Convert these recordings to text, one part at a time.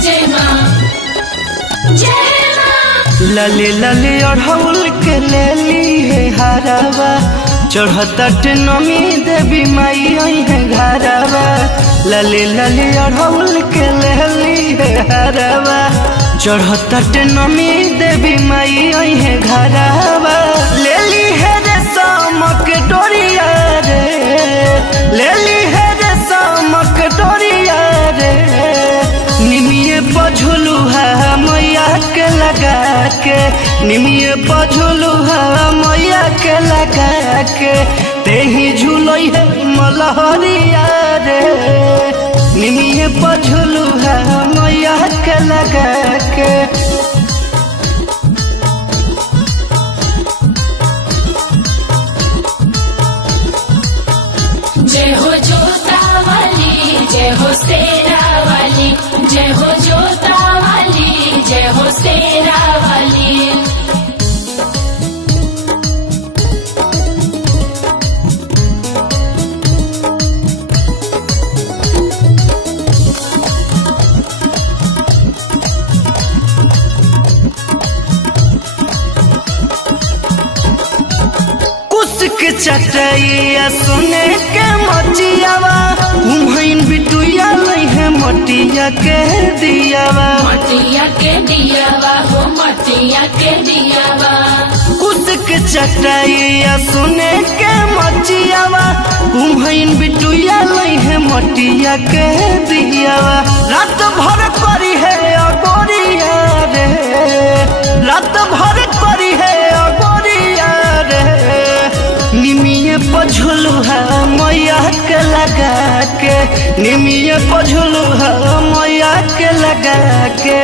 जय माँ जय माँ। लाले लाले अढ़ौल के ले ली है हारावा, चढ़त नमी देवी माई आई है घरावा। लाले लाले अढ़ौल के ले ली है हारावा, चढ़त नमी देवी माई आई है घरावा। ले ली है रे शामक डोरिया रे, ले ली है रे शामक डोरिया रे। निमिये पझुलू है मैया के लगा के, निमिये पझुलू है मैया के लगा के। तेही झूलई है मलहरिया रे, निमिये पझुलू है मैया के लगा के। जय हो जोता वाली, जय हो शेरा वाली, जय हो जोता वाली, जय हो शेरा वाली। के चटैया सुने के मचियावा, घुमैन बिटुया लई है मटिया के दियावा। मटिया के दियावा हो मटिया के दियावा। कुछ के चटैया सुने के मचियावा, घुमैन बिटुया लई है मटिया के दियावा। रात भर करी है अगोरिया रे, रात भर करी है अगोरिया रे। निमिये पझुलू है मैया के लगा के, निमिये पझुलू है मैया के लगा के।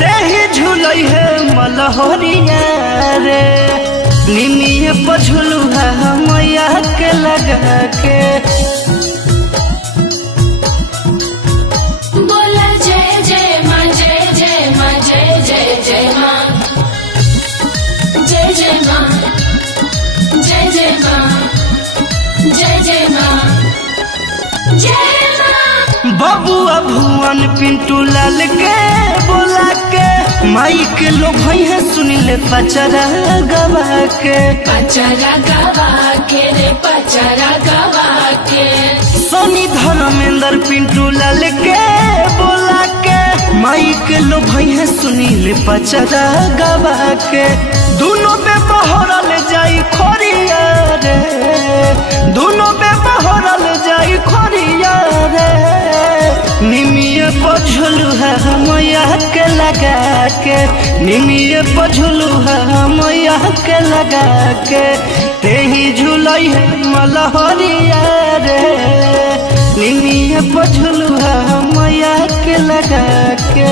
तेही झूलई है मलहरिया रे, निमिये पझुलू है मैया के लगा के। बोला जय जय माँ, जय जय माँ, जय जय जय माँ, जय जय माँ, जय जय माँ, जय जय माँ, जय माँ। बबुआ भुवन पिंटू लाल के बोला के, माई के लोग है सुनिले पचरा गवा के। पचरा गवा के रे पचरा गवा के। सोनी धर्मेंद्र पिंटू लाल के बोला के, माई के लोग है सुनिले पचरा गवा के। दोनों पे बहरल जाई खोरिया रे, दोनों पे बहरल जाई खोरिया रे। निमिये पझुलू है मैया के लगा के, निमिये पझुलू है मैया के लगा के। तेही झूलई है मलहरिया रे, निमिये पझुलू है मैया के लगा के।